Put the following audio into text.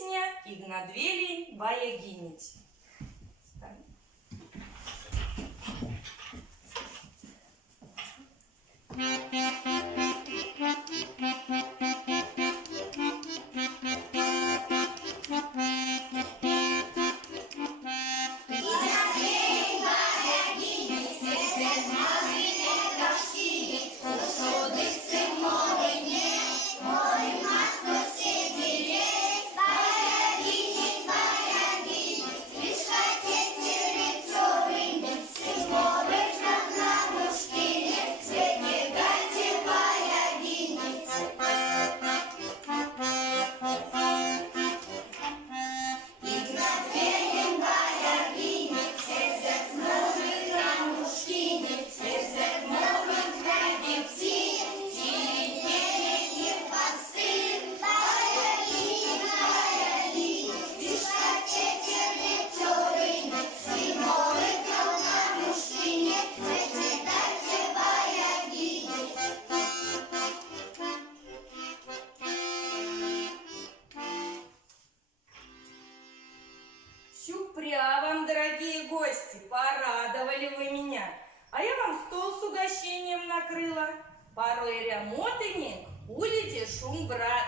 Песня Игнадвелий Баягинить. Сюрпря вам, дорогие гости, порадовали вы меня. А я вам стол с угощением накрыла. Порой рямотыник, улите шум брат.